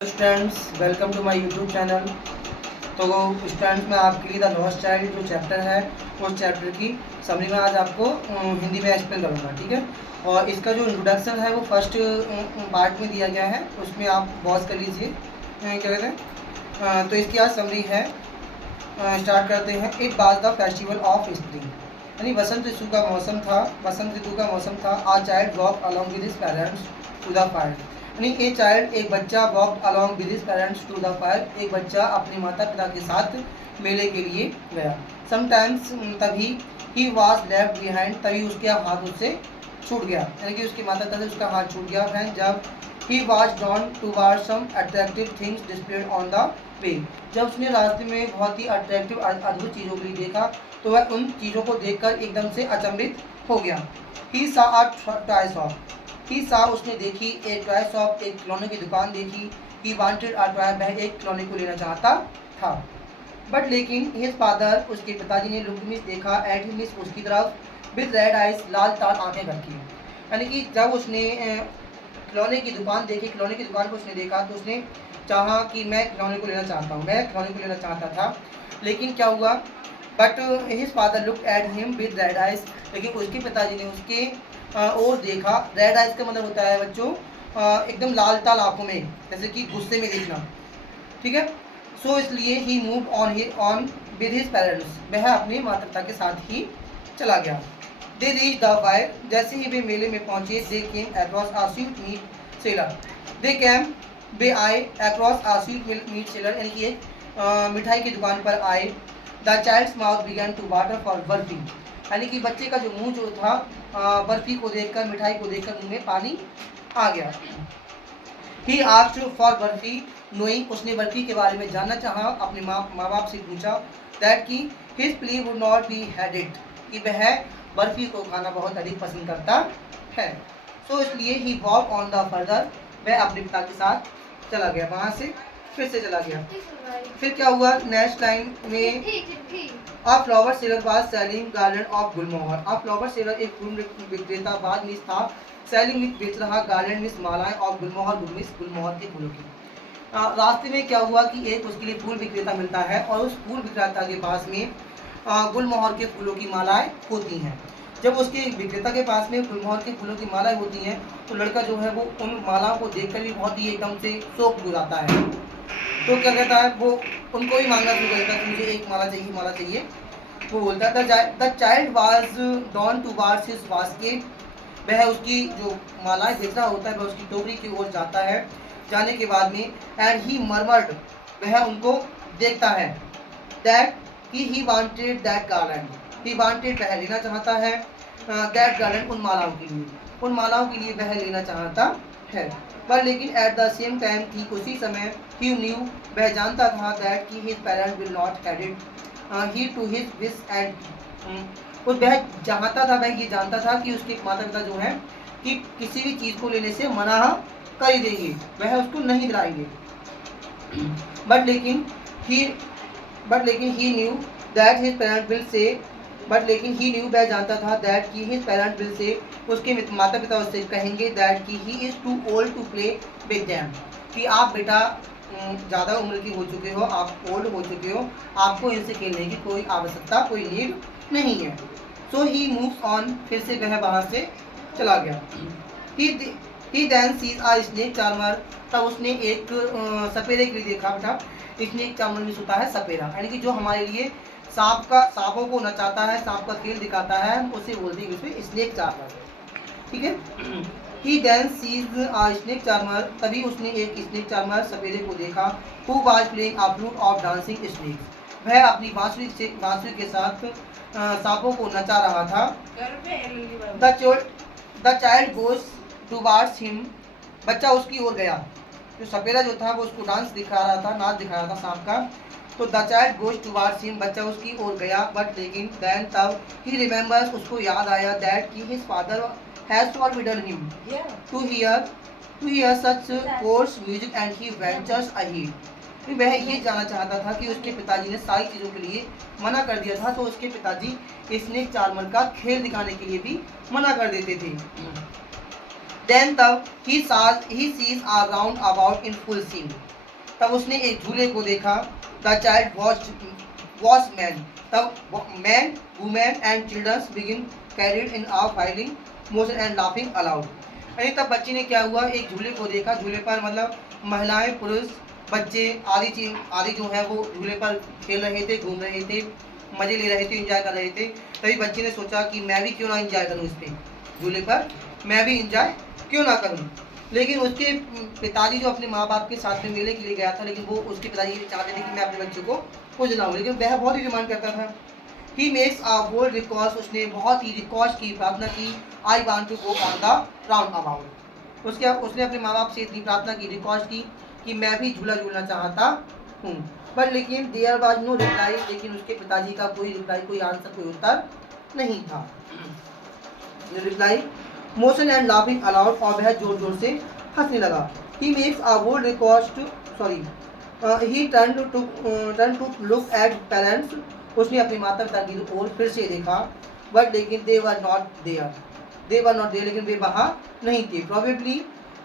Students, welcome to my YouTube channel. तो students, मैं आपके लिए द लॉस्ट चाइल्ड जो चैप्टर है उस चैप्टर की समरी में आज आपको हिंदी में एक्सप्लेन करूँगा, ठीक है। और इसका जो इंट्रोडक्शन है वो फर्स्ट पार्ट में दिया गया है, उसमें आप पॉज कर लीजिए। क्या कहते हैं, तो इसकी आज समरी है। स्टार्ट करते हैं। It was the festival of spring, यानी बसंत ऋतु का मौसम था। A child walk along with his parents to the fair, यानी ए चाइल्ड एक बच्चा walk along with his parents to the fair, एक बच्चा अपने माता पिता के साथ मेले के लिए गया। समटाइम्स, तभी ही वॉज लेफ्ट बिहाइंड, तभी उसके हाथ उससे छूट गया, यानी कि उसके माता पिता से उसका हाथ छूट गया है। जब he was drawn toward some attractive things displayed on the way, जब उसने रास्ते में बहुत ही अट्रैक्टिव अद्भुत चीज़ों को देखा तो वह उन चीज़ों को देखकर एकदम से अचंभित हो गया। ही सा अ टॉय शॉप, ही सा उसने देखी एक टॉय शॉप, एक खिलौने की दुकान देखी। ही वांटेड अ टॉय, वह एक खिलौने को लेना चाहता था। बट लेकिन हिज फादर, उसके पिताजी ने लुक मिस देखा एट हिम, मिस उसकी तरफ, विद रेड आइज, लाल ताल आंखें करके, यानी कि जब उसने खिलौने की दुकान देखी, खिलौने की दुकान को उसने देखा तो उसने चाहा कि मैं खिलौने को लेना चाहता हूँ, मैं खिलौने को लेना चाहता था। लेकिन क्या हुआ, but his father look at him with red eyes, लेकिन उसके पिताजी ने उसके और देखा। रेड आइज का मतलब होता है बच्चों एकदम लाल ताल आंखों में, जैसे कि गुस्से में देखना, ठीक है। सो इसलिए he move on with his parents, वह अपने माता पिता के साथ ही चला गया। दे रीच द फायर, जैसे ही वे मेले में पहुंचे, they came across a sweetmeat seller, वे आए across a sweetmeat seller, यानी कि एक मिठाई की दुकान पर आए। The child's mouth began to water for barfi, यानी कि बच्चे का जो मुंह जो था बर्फी को देखकर, मिठाई को देखकर मुंह में पानी आ गया। He asked for barfi knowing, उसने बर्फी के बारे में जानना चाहा, अपने माँ बाप से पूछा। दैट की his plea would not be had it, कि वह बर्फी को खाना बहुत अधिक पसंद करता है। सो इसलिए ही वॉक ऑन द फर्दर, वह अपने पिता के साथ चला गया, वहाँ से फिर से चला गया। फिर क्या हुआ, नेक्स्ट लाइन में अ flower seller was selling garland of Gulmohar, a flower seller एक फूल विक्रेता बाद मिस था, सेलिंग विथ बेच रहा गार्लैंड मिस मालाएं ऑफ गुलमोहर, गुलमोहर के फूलों की। रास्ते में क्या हुआ कि एक उसके लिए फूल विक्रेता मिलता है और उस फूल विक्रेता के पास में गुलमोहर के फूलों की मालाएं होती हैं। जब उसके विक्रेता के पास में गुलमोहर के फूलों की मालाएं होती हैं तो लड़का जो है वो उन मालाओं को देखकर भी बहुत ही एकदम से शौक हो जाता है। तो क्या कहता है, वो उनको भी मांगना शुरू करता है कि मुझे एक माला चाहिए, माला चाहिए। वो बोलता है the child was drawn towards his basket, वह उसकी जो मालाएं बेच रहा होता है वह उसकी टोकरी की ओर जाता है। जाने के बाद में एंड ही मरमर्ड, वह उनको देखता है। दैट कि he wanted that garland, he wanted, वह लेना चाहता है। दैट गार्लैंड, उन मालाओं के लिए, उन मालाओं के लिए वह लेना चाहता है। पर लेकिन एट द सेम टाइम, ठीक उसी समय, ही न्यू, वह जानता था दैट कि his parents will not had it he to his wish and, और वह चाहता था, वह ये जानता था कि उसके माता पिता जो हैं कि किसी भी चीज़ को लेने से मना कर ही देंगे, वह उसको नहीं दिलाएंगे। बट लेकिन he knew that his parent will say, but लेकिन ही न्यू, वह जानता था दैट कि हिज पेरेंट विल से, उसके माता पिता उससे कहेंगे दैट कि he is too old to play with them, कि आप बेटा ज़्यादा उम्र की हो चुके हो, आप ओल्ड हो चुके हो, आपको इनसे खेलने की कोई आवश्यकता, कोई नीड नहीं है। सो ही मूव्स ऑन, फिर से वह वहाँ से चला गया। ही then sees a snake charmer, तब उसने एक सपेरे के लिए देखा बेटा। स्नेक चार्मर में होता है सपेरा, यानी कि जो हमारे लिए सांपों को नचाता है, सांप का खेल दिखाता है, उसे बोलते हैं उसमें स्नेक चार्मर, ठीक है। He then sees a snake charmer, तभी उसने एक स्नेक चार्मर सपेरे को देखा। Who was playing a flute of dancing snakes, वह अपनी बांसुरी के साथ सांपों को नचा रहा था। The child goes towards him, बच्चा उसकी ओर गया, जो सपेरा जो था वो उसको डांस दिखा रहा था, नाच दिखा रहा था सांप का। तो the child goes towards him, बच्चा उसकी ओर गया। बट लेकिन देन, तब ही रिमेंबर्स, उसको याद आया दैट कि his father has forbidden him to hear such coarse music and he ventures ahead, वह ये जानना चाहता था कि उसके पिताजी ने सारी चीज़ों के लिए मना कर दिया था, तो उसके पिताजी स्नेक चार्मर का खेल दिखाने के लिए भी मना कर देते थे। देन तब ही sees a roundabout in full swing, तब उसने एक झूले को देखा। द चाइल्ड वॉच मैन, तब man women and childrens begin carried in a filing motion and laughing aloud. यानी तब बच्चे ने क्या हुआ, एक झूले को देखा। झूले पर मतलब महिलाएं, पुरुष, बच्चे आदि जो है वो झूले पर खेल रहे थे, घूम रहे थे, मजे ले रहे थे, इंजॉय कर रहे थे। तभी बच्चे ने सोचा कि मैं भी क्यों ना इंजॉय करूं, इस पे झूले पर मैं भी इंजॉय क्यों ना करूं। लेकिन उसके पिताजी जो अपने माँ बाप के साथ में मेले के लिए गया था, लेकिन वो उसके पिताजी ये चाहते थे कि मैं अपने बच्चे को खुद लाऊं, लेकिन वह बहुत ही डिमांड करता था। He makes a bold request, उसने बहुत ही रिक्वेस्ट की, प्रार्थना की। I want to go on the roundabout अबाउट, उसने अपने माँ बाप से इतनी प्रार्थना की, रिक्वेस्ट की कि मैं भी झूला झूलना चाहता हूँ। पर लेकिन देयर वाज नो रिप्लाई, लेकिन उसके पिताजी का कोई रिप्लाई, कोई आंसर, कोई उत्तर नहीं था। Reply motion and laughing aloud, और वह जोर जोर से हंसने लगा। He makes a bold request, sorry he turn to look at parents, उसने अपने माता पिता की ओर फिर से देखा। बट लेकिन दे वर नॉट देयर, लेकिन वे वहाँ नहीं थे। Probably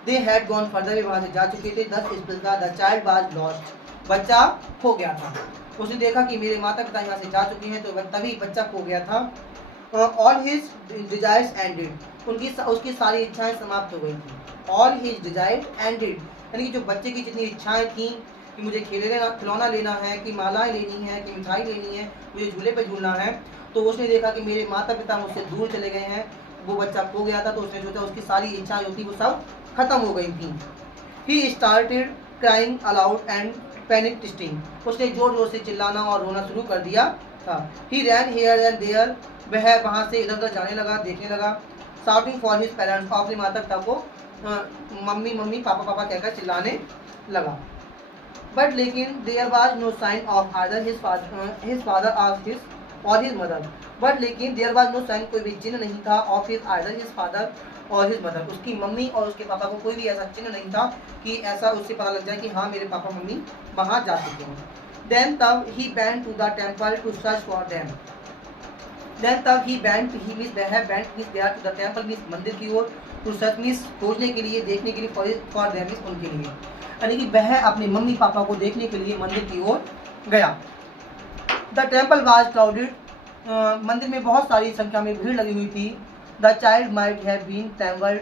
they had gone further, वे वहाँ से जा चुके थे। 10 इस प्रकार द चाइल्ड वाज लॉस्ट, बच्चा खो गया था। उसने देखा कि मेरे माता पिता यहाँ से जा चुके हैं, तो तभी बच्चा खो गया था। ऑल हिज डिजायर्स एंडेड, उसकी सारी इच्छाएं समाप्त हो गई थी। ऑल हिज डिजायर्स एंडेड, यानी कि जो बच्चे की जितनी इच्छाएं थी कि मुझे खिलौना लेना है, कि मालाएं लेनी है, कि मिठाई लेनी है, मुझे झूले पे झूलना है, तो उसने देखा कि मेरे माता पिता मुझसे दूर चले गए हैं, वो बच्चा खो गया था। तो उसने सोचा उसकी सारी इच्छाएं जो थी वो सब खत्म हो गई थी। He started crying aloud and panic टिस्टिंग, उसने जोर जोर से चिल्लाना और रोना शुरू कर दिया था। ही रैन हियर एंड देयर, वह वहाँ से इधर उधर जाने लगा, देखने लगा। शाउटिंग फॉर हिज पेरेंट्स, अपने माता पिता को मम्मी मम्मी पापा पापा कहकर चिल्लाने लगा। बट लेकिन there was no sign of either his father और हिज मदर, बट लेकिन देयर वाज नो साइन, कोई भी चिन्ह नहीं था, of his either his father और हिज मदर, उसकी मम्मी और उसके पापा को कोई भी ऐसा चिन्ह नहीं था कि ऐसा उससे पता लग जाए कि हाँ मेरे पापा मम्मी वहाँ जा चुके हैं। देन तब he went to the temple to search for them, then तब he went, he means they have went means they are to the temple means मंदिर की ओर, टू सर्च मींस खोजने के लिए, देखने के लिए, फॉर देम मींस उनके लिए, यानी कि वह अपने मम्मी पापा को देखने के लिए मंदिर की ओर गया। द टेम्पल वाज क्राउडेड, मंदिर में बहुत सारी संख्या में भीड़ लगी हुई थी। The child might have been tangled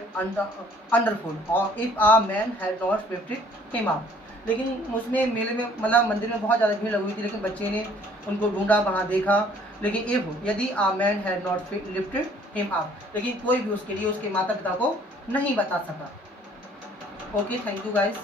underfoot और if a man had not lifted him up, लेकिन उसमें मेले में मतलब मंदिर में बहुत ज़्यादा भीड़ लगी हुई थी, लेकिन बच्चे ने उनको ढूंढा, वहाँ देखा, लेकिन इफ यदि आ man had not lifted him up, लेकिन कोई भी उसके लिए उसके माता पिता को नहीं बता सका। Okay, thank you guys.